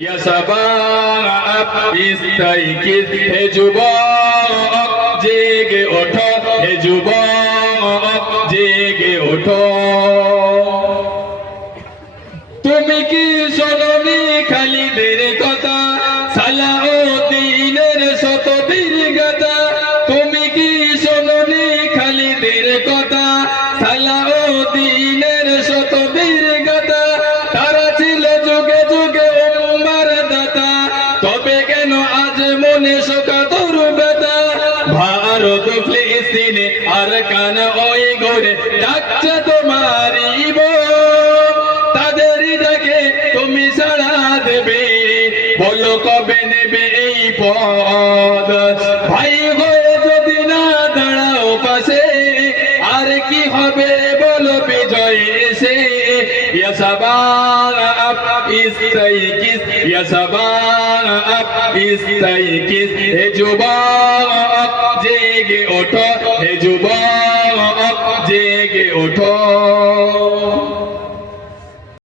Ya sabab istaikis he যুবক জেগে ওঠো হে যুবক জেগে ওঠো তুমি কি শোনোনি খালিদের কথা সালাউদ্দিনের শত বীর গাথা তুমি কি শোনোনি খালিদের কথা সালাউদ্দিনের শত বীর গাথা তারা ছিল যুগে যুগে উম্মার দাতা তবে কেন আজ মনে শোকাতুর ব্যথা ভারত ফিলিস্তিনে আর কান ওই গোরে ডাকছে তোমারই তাদেরই ডাকে তুমি সাড়া দেবে বলো কবে নেবে এই পদ ভাই হয়ে যদি না দাঁড়াও পাশে আর কি হবে বলো বিজয় এসে ইয়া সাবাব ইস্তাইকিস ইয়া সাবাব ইস্তাইকিস হে যুবক জেগে ওঠো হে যুবক জেগে ওঠো